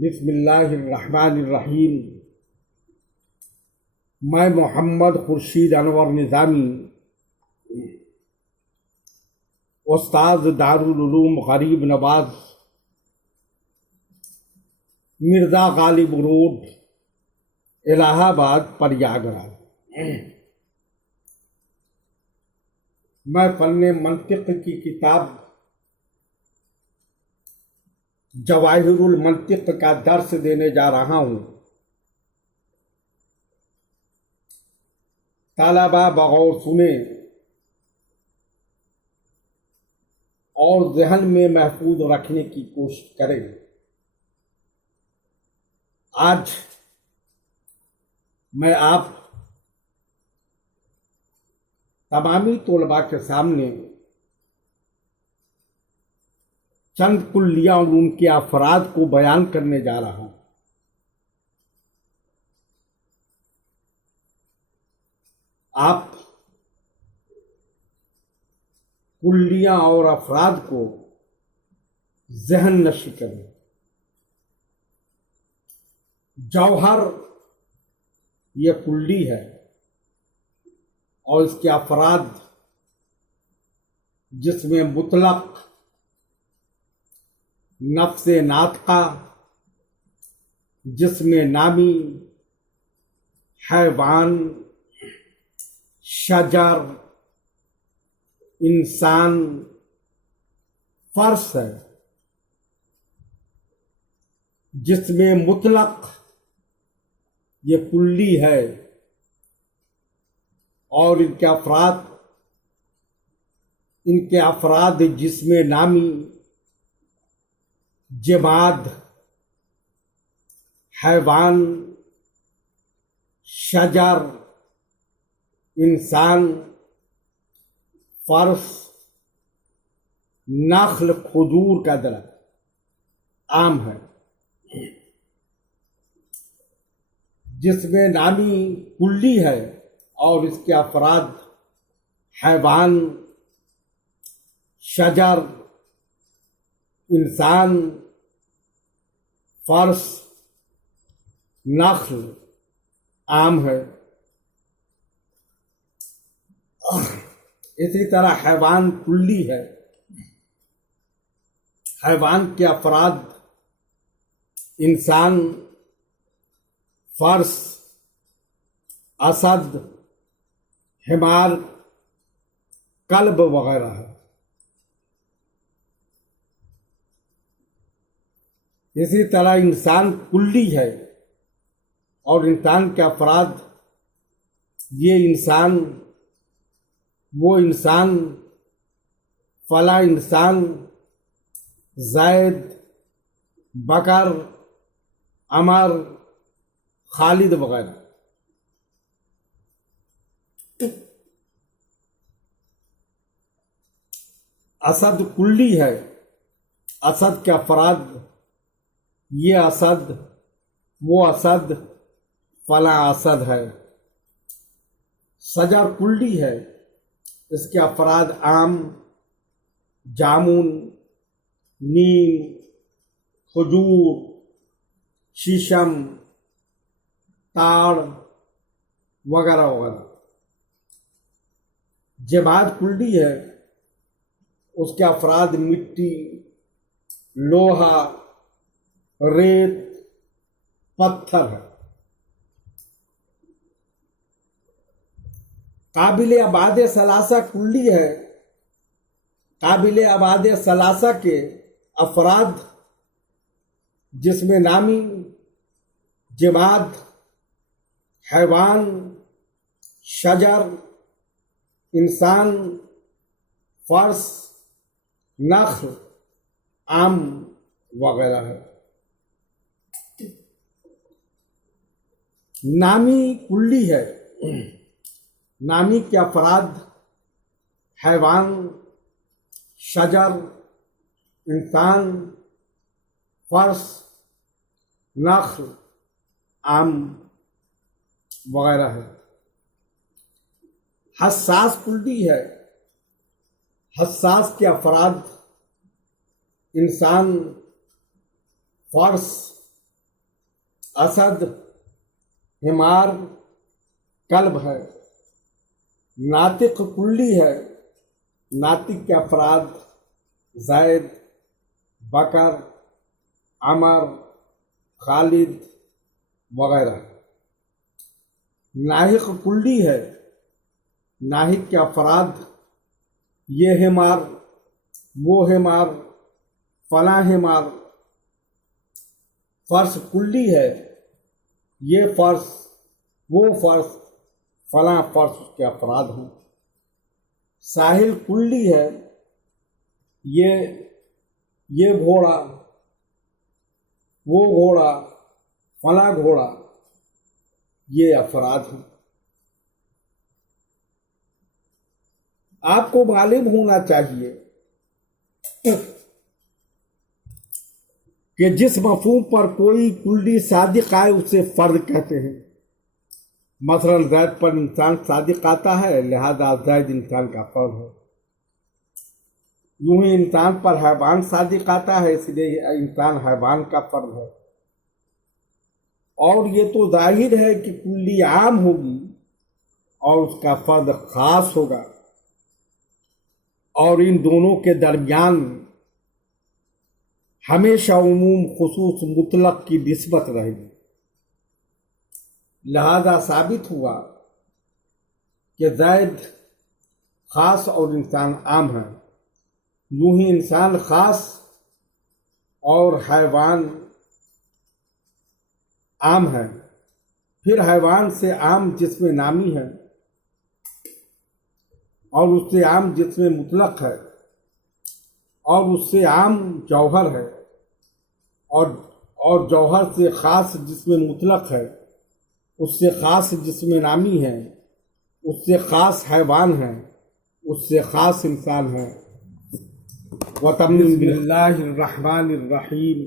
बिस्मिल्लाहिर्रहमानिर्रहीम। मैं मोहम्मद खुर्शीद अनवर निज़ामी, उस्ताद दारुल उलूम गरीब नवाज, मिर्ज़ा गालिब रोड, इलाहाबाद, प्रयागराज। मैं फन्ने मंतिक़ की किताब जवाहिरुल मंतिक़ का दर्स देने जा रहा हूँ। तालबा बगौर सुने और ज़हन में महफूज रखने की कोशिश करें। आज मैं आप तमामी तोलबा के सामने चंद कुल्लिया और उनके अफराद को बयान करने जा रहा हूँ। आप कुल्लिया और अफराद को ज़हन नशी करें। जौहर ये कुल्ली है और इसके अफराद जिसमें मुतलक, नफ्से नातका, जिसमें नामी, हैवान, शजर, इंसान, फर्श है। जिसमें मुतलक ये कुल्ली है और इनके अफराद जिसमें नामी, जमाद, हैवान, शजर, इंसान, फर्श, नख्ल, खजूर का दरख्त, आम है। जिसमें नामी कुल्ली है और इसके अफराद हैवान, शजर, इंसान, फर्श, नख्ल, आम है। इसी तरह हैवान कुल्ली है। हैवान के अफराद इंसान, फर्श, असद, हिमार, कल्ब वगैरह है। इसी तरह इंसान कुल्ली है और इंसान के अफराद ये इंसान, वो इंसान, फला इंसान, जैद, बकर, अमर, खालिद वगैरह। असद कुल्ली है। असद के अफराद ये असद, वो असद, फला असद है। सजर कुल्ली है। इसके अफराद आम, जामुन, नीम, खजूर, शीशम, ताड़ वगैरह वगैरह। जमाद कुल्ली है। उसके अफराद मिट्टी, लोहा, रेत, पत्थर है। काबिल आबाद सलासा कुल्ली है। काबिल आबाद सलासा के अफराद जिसमें नामी, जमाद, हैवान, शजर, इंसान, फर्श, नख्ल, आम वगैरह है। नामी कुल्ली है। नामी के अफराद हैवान, शजर, इंसान, फर्श, नख्ल, आम वगैरह है। हसास कुल्ली है। हसास के अफराद इंसान, फर्स, असद, हिमार, कल्ब है। नातिक कुल्ली है। नातिक के अफराद जैद, बकर, अमर, खालिद वगैरह। नाहिक कुल्ली है। नाहिक के अफराद ये हिमार, वो हिमार, फला हिमार। फर्श कुल्ली है। ये फर्श, वो फर्श, फला फर्श के अफराद हैं। साहिल कुल्ली है। ये घोड़ा, वो घोड़ा, फला घोड़ा, ये अफराद हैं। आपको मालूम होना चाहिए कि जिस मफहूम पर कोई कुल्ली सादिक आए उसे फर्द कहते हैं। मसलन जैद पर इंसान सादिक आता है, लिहाजा जैद इंसान का फर्द है। यूं ही इंसान पर हैवान सादिक आता है, इसलिए इंसान हैवान का फर्द है। और ये तो जाहिर है कि कुल्ली आम होगी और उसका फर्द खास होगा, और इन दोनों के दरमियान हमेशा उमूम खुसूस मुतलक की निस्बत रहेगी। लिहाजा साबित हुआ कि जैद खास और इंसान आम है। यूं ही इंसान खास और हैवान आम है। फिर हैवान से आम जिसमें नामी है और उससे आम जिसमें मुतलक है, और उससे आम जौहर है, और जौहर से खास जिसमें मुतलक है, उससे खास जिसमें नामी है, उससे खास हैवान है, उससे खास इंसान है। बिस्मिल्लाहिर्रहमानिर्रहीम।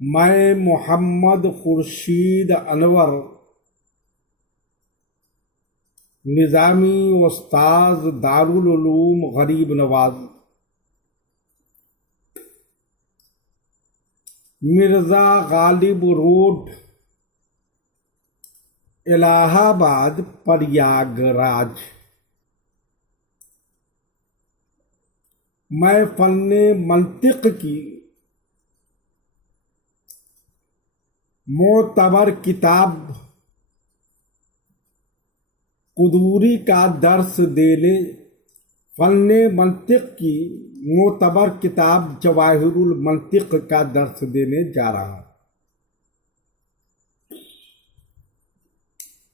मैं मोहम्मद खुर्शीद अनवर निज़ामी उस्ताद दारुल उलूम गरीब नवाज, मिर्ज़ा गालिब रोड, इलाहाबाद, प्रयागराज। मैं फन्ने मंतिक की मोतबर किताब कुदूरी का दर्स देने, फन्ने मंतिक की मोतबर किताब जवाहिरुल मंतिक का दर्स देने जा रहा हूं।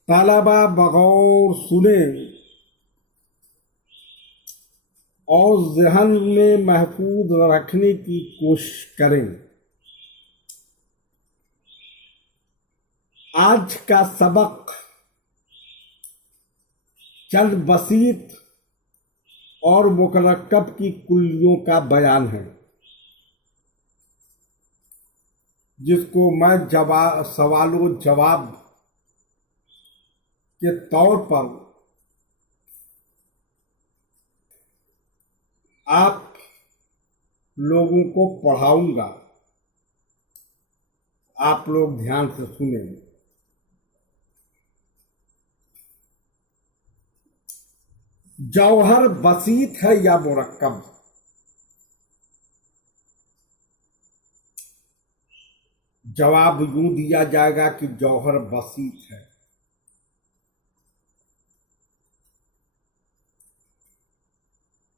तलबा बगौर सुने और ज़हन में महफूज रखने की कोशिश करें। आज का सबक चंद बसीत और मुकरकब की कुल्लियों का बयान है, जिसको मैं सवालों जवाब के तौर पर आप लोगों को पढ़ाऊंगा। आप लोग ध्यान से सुनें। जौहर बसीत है या मुरक्कब? जवाब यूं दिया जाएगा कि जौहर बसीत है।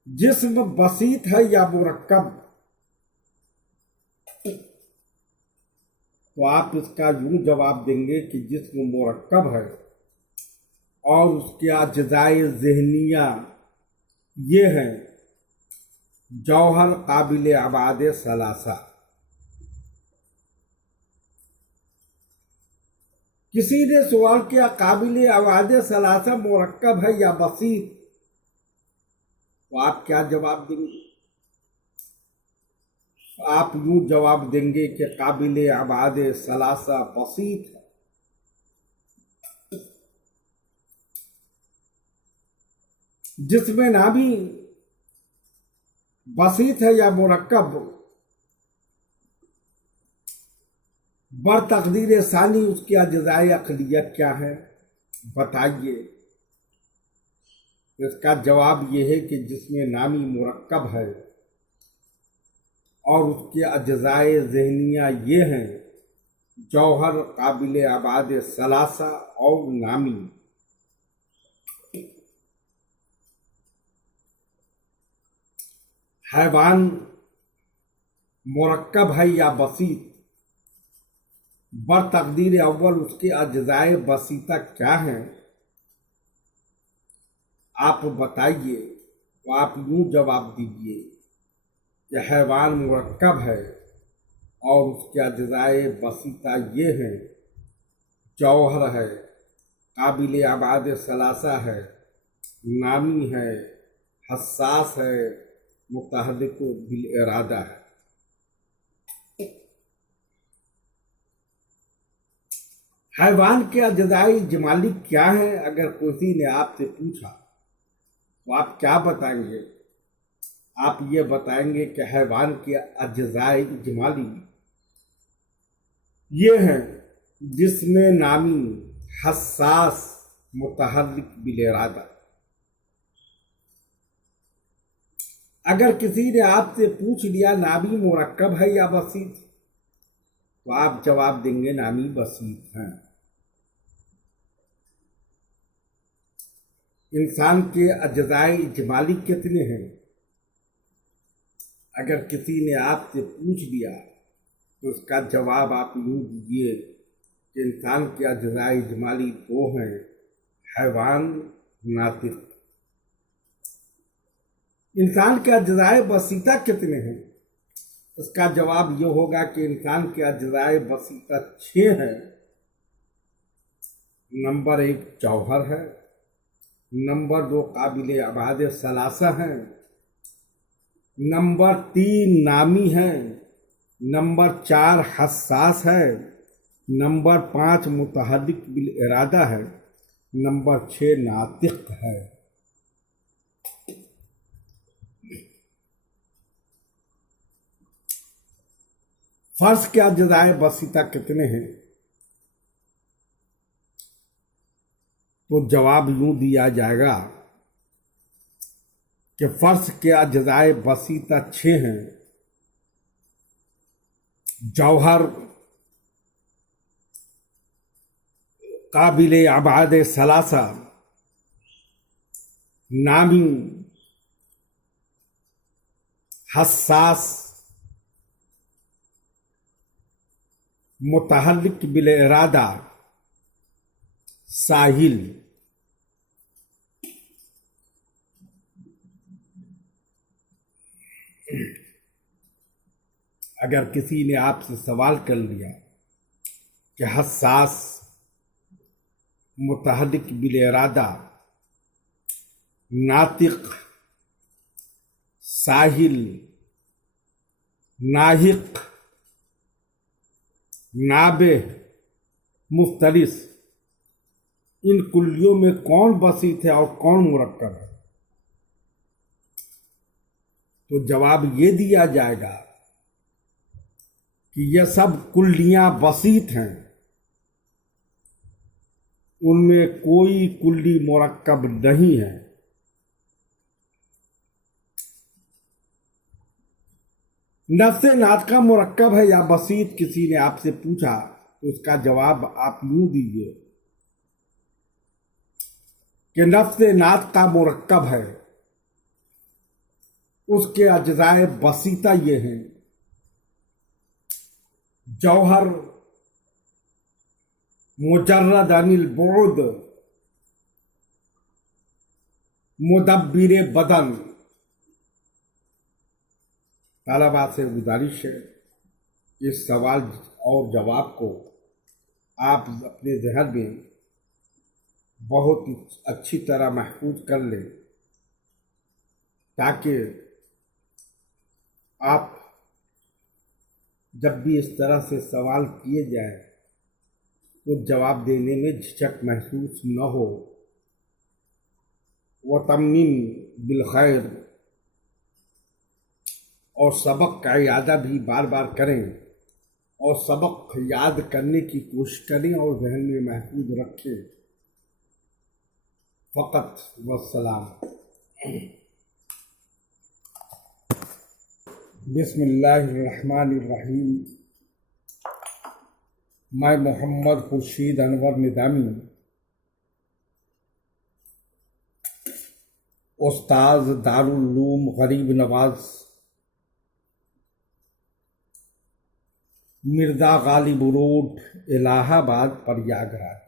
जिस्म बसीत है या मुरक्कब? तो आप इसका यूं जवाब देंगे कि जिस्म मुरक्कब है और उसके अज्जाए ज़हनिया ये हैं: जौहर काबिल अबाद सलासा। किसी ने सवाल किया काबिल अबाद सलासा मुरक्कब है या बसीत, तो आप क्या जवाब देंगे? आप यूं जवाब देंगे कि काबिल आबाद सलासा बसीत है। जिसमें नामी बसीत है या मुरक्कब, बर तकदीर सानी उसकी अजज़ाए अक़लियत क्या है, बताइए। इसका जवाब यह है कि जिसमें नामी मुरक्कब है और उसके अजज़ाए ज़हनिया ये हैं जौहर, काबिल आबाद सलासा और नामी। हैवान मुरक्कब है या बसीत, बर तकदीर अव्वल उसके अजज़ाए बसीता क्या हैं, आप बताइए। तो आप यूं जवाब दीजिए कि हैवान मुरक्कब है और उसके अजज़ाए बसीता ये हैं जौहर है, काबिल आबाद सलासा है, नामी है, हसास है, मुतहर्रिक बिल इरादा है। हैवान के अजज़ाए जमाली क्या है, अगर किसी ने आपसे पूछा तो आप क्या बताएंगे? आप ये बताएंगे कि हैवान के अजज़ाए जमाली ये हैं जिसमें नामी, हसास, मुतहर्रिक बिल इरादा। अगर किसी ने आपसे पूछ लिया नामी मुरक्कब है या बसीत, तो आप जवाब देंगे नामी बसीत हैं। इंसान के अजज़ाए इजमाली कितने हैं? अगर किसी ने आपसे पूछ लिया तो उसका जवाब आप यूँ दीजिए कि इंसान के अजज़ाए इजमाली दो हैं, हैवान, नातिक। इंसान के अजज़ाए बसीता कितने हैं? उसका जवाब ये होगा कि इंसान के अजज़ाए बसीता 6 हैं। नंबर 1 जौहर है, नंबर 2 काबिल आबाद सलासा हैं, नंबर 3 नामी है, नंबर 4 हसास है, नंबर 5 मुतहर्रिक बिल इरादा है, नंबर 6 नातिक है। फर्श के अजज़ाए बसीता कितने हैं? तो जवाब यूं दिया जाएगा कि फर्श के अजज़ाए बसीता 6 हैं। जौहर, काबिल आबाद सलासा, नामी, हसास, मुतहर्रिक बिल इरादा, साहिल। अगर किसी ने आपसे सवाल कर लिया कि हसास, मुतहर्रिक बिल इरादा, नातिक, साहिल, नाहिक, नाबे, मुफ्तरिस, इन कुल्लियों में कौन बसीत है और कौन मुरक्कब है, तो जवाब ये दिया जाएगा कि ये सब कुल्लियां बसीत हैं, उनमें कोई कुल्ली मुरक्कब नहीं है। नफ्स नातिका मुरक्कब है या बसीत किसी ने आपसे पूछा तो उसका जवाब आप यूं दीजिए कि नफ्स नातिका मुरक्कब है, उसके अजज़ाए बसीता ये हैं जौहर, मुजर्रद अनिल बुउद, मुदब्बिर बदन। तलबा से गुजारिश है इस सवाल और जवाब को आप अपने ज़हन में बहुत अच्छी तरह महफूज कर लें ताकि आप जब भी इस तरह से सवाल किए जाए तो जवाब देने में झिझक महसूस न हो। व तम्मीन बिल खैर, और सबक का इयादा भी बार बार करें और सबक याद करने की कोशिश करें और जहन में महफूज रखें। फ़कत वस्सलाम। बिस्मिल्लाहिर्रहमानिर्रहीम। मैं मोहम्मद खुर्शीद अनवर निज़ामी, उस्ताद दारुल उलूम गरीब नवाज मिर्ज़ा गालिब रोड, इलाहाबाद, प्रयागराज।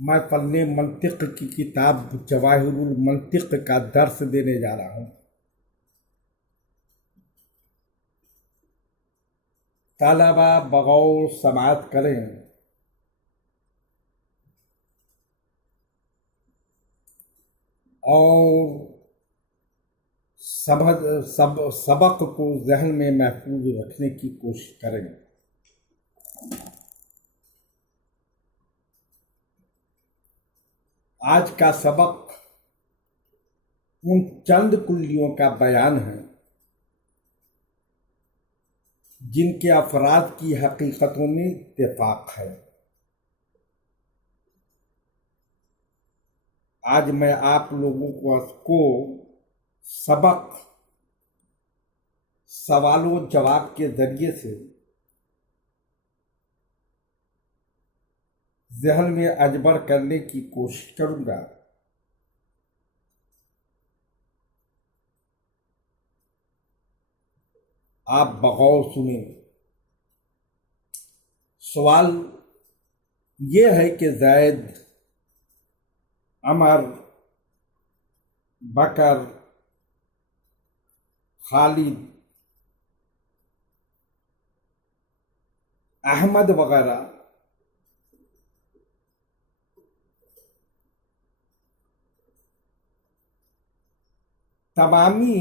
मैं फन्ने मंतिक़ की किताब जवाहिरुल मंतिक़ का दर्स देने जा रहा हूँ। तलबा बगौर समाअत करें और सबक को जहन में महफूज रखने की कोशिश करें। आज का सबक उन चंद कुल्लियों का बयान है जिनके अफराद की हकीकतों में इत्तेफाक है। आज मैं आप लोगों को सबक सवालों जवाब के जरिए से ज़हन में अजबर करने की कोशिश करूंगा। आप बगौर सुने। सवाल ये है कि ज़ैद, अमर, बकर, खालिद, अहमद वगैरह तमामी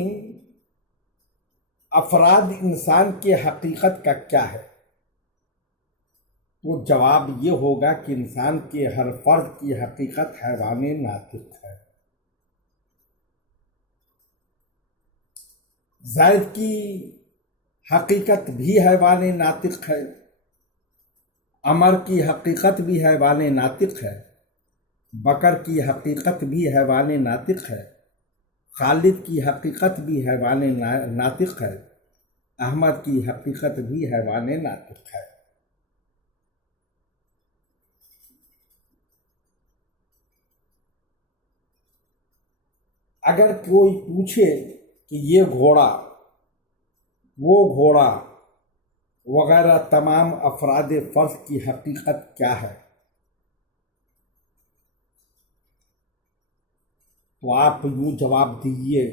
अफराद इंसान की हकीकत का क्या है? तो जवाब ये होगा कि इंसान के हर फर्द की हकीकत हैवान नातिक है। ज़ैद की हकीकत भी हैवान नातिक है, अमर की हकीकत भी हैवान नातिक है, बकर की हकीकत भी हैवान नातिक है, खालिद की हकीकत भी हैवान नातिक है, अहमद की हकीकत भी हैवान नातिक है। अगर कोई पूछे कि ये घोड़ा, वो घोड़ा वगैरह तमाम अफराद फ़र्द की हकीकत क्या है, तो आप यूँ जवाब दीजिए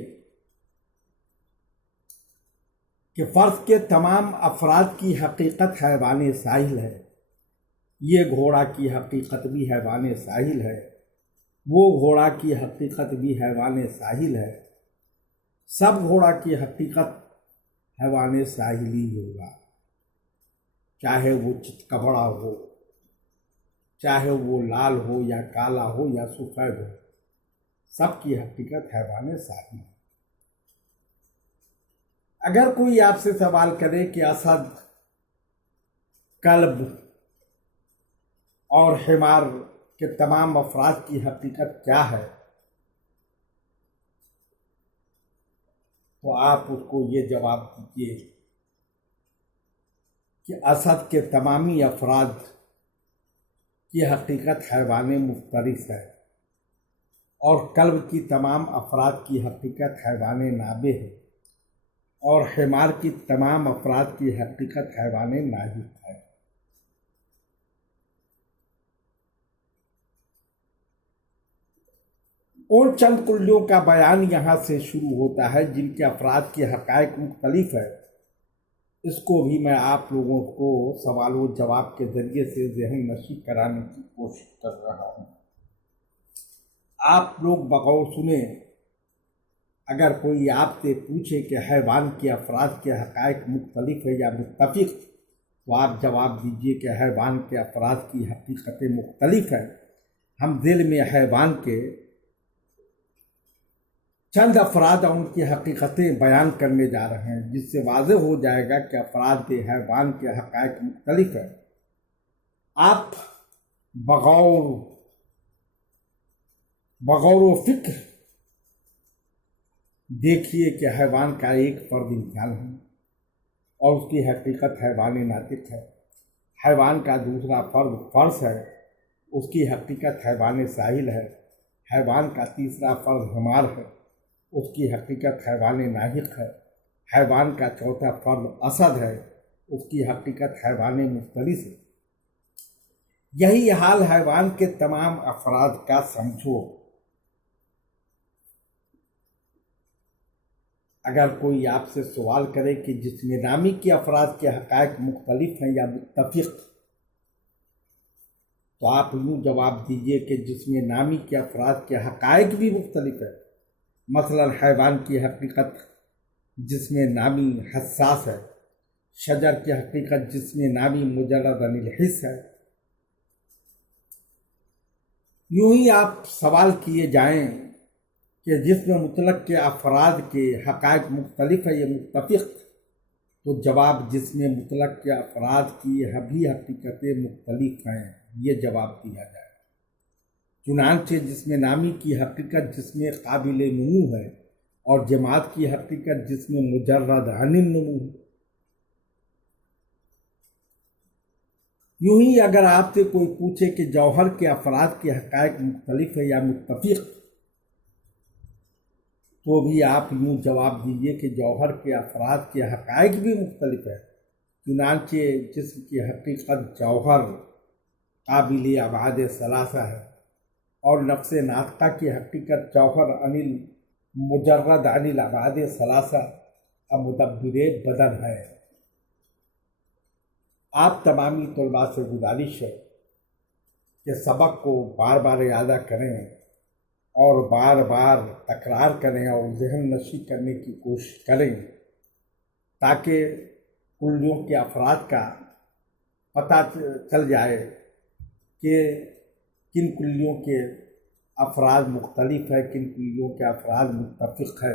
कि फ़र्द के तमाम अफराद की हकीकत हैवान साहिल है। ये घोड़ा की हकीकत भी हैवान साहिल है, वो घोड़ा की हकीकत भी हैवान साहिल है। सब घोड़ा की हकीकत हैवान साहिली होगा, चाहे वो चितकबरा हो, चाहे वो लाल हो या काला हो या सफ़ेद हो, सबकी हकीकत हैवान साहिल है। अगर कोई आपसे सवाल करे कि असद, कल्ब और हिमार के तमाम अफराद की हकीकत क्या है, तो आप उसको ये जवाब दीजिए कि असद के तमामी अफराद की हकीकत हैवान मुफ्तरिस है और कल्ब की तमाम अफराद की हकीकत हैवान नाबे है और हिमार की तमाम अफराद की हकीकत हैवान नाहिक है। उन चंद कुल्लियों का बयान यहाँ से शुरू होता है जिनके अफराद के हक़ाइक़ मुख्तलिफ है। इसको भी मैं आप लोगों को सवालों जवाब के ज़रिए से ज़हन नशी कराने की कोशिश कर रहा हूँ। आप लोग बगौर सुने। अगर कोई आपसे पूछे कि हैवान के अफराद के हक़ाइक़ मुख्तलिफ है या मुत्तफ़िक़, तो आप जवाब दीजिए कि हैवान के अफराद की हकीकतें मुख्तलिफ हैं। हम ज़िल में हैवान के चंद अफराद और उनकी हकीकतें बयान करने जा रहे हैं, जिससे वाज़ेह हो जाएगा कि अफराद हैवान के हक़ाइक़ मुख्तलिफ हैं। आप बगौर फ़िक्र देखिए कि हैवान का एक फ़र्द इंसान है और उसकी हकीकत हैवान नातिक है। हैवान का दूसरा फ़र्द फ़र्स है, उसकी हकीकत हैवान साहिल है। हैवान का तीसरा फ़र्द हमार है, उसकी हकीकत हैवान नाहिक है। हैवान का चौथा फ़र्द असद है, उसकी हकीकत हैवान मुफ्तरिस है। यही हाल हैवान के तमाम अफराद का समझो। अगर कोई आपसे सवाल करे कि जिस्म नामी के अफराद के हक़ाइक़ मुख्तलिफ हैं या मुत्तफ़िक़, तो आप यूँ जवाब दीजिए कि जिस्म नामी के अफराद के हक़ाइक़ भी मुख्तलिफ है। मसलन हैवान की हकीकत जिस्म नामी हस्सास है, शजर की हकीकत जिस्म नामी मुजर्रद अनिल हिस्स है। यूँ ही आप सवाल किए जाएं कि जिस्म मुतलक के अफराद के हक़ाइक़ मुख्तलिफ है या मुत्तफ़िक़, तो जवाब जिस्म मुतलक के अफराद की भी हकीकतें मुख्तलिफ हैं, ये जवाब दिया जाए। चुनांचे जिस्म नामी की हकीकत जिस्म काबिल नुमू है और जमात की हकीकत जिस्म मुजर्रद अनिन नुमू है। यूँ ही अगर आपसे कोई पूछे कि जौहर के अफराद के हक़ाइक़ मुख्तलिफ है या मुत्तफ़िक़, तो भी आप यूँ जवाब दीजिए कि जौहर के अफराद के हक़ाइक़ भी मुख्तलिफ है। चुनांचे जिस्म की हकीकत जौहर काबिल अबाद सलासा है और नफ्स नातक़ा की हकीकत जौहर अनिल मुजर्रद अनिल अबाद सलासा मुदब्बिर बदन है। आप तमामी तलबा से गुजारिश है कि सबक को बार बार याद करें और बार बार तकरार करें और ज़हन नशी करने की कोशिश करें, ताकि कुल्लियों के अफराद का पता चल जाए कि किन कुल्लियों के अफराद मुख्तलिफ है, किन कुल्लियों के अफराद मुत्तफ़िक़ है।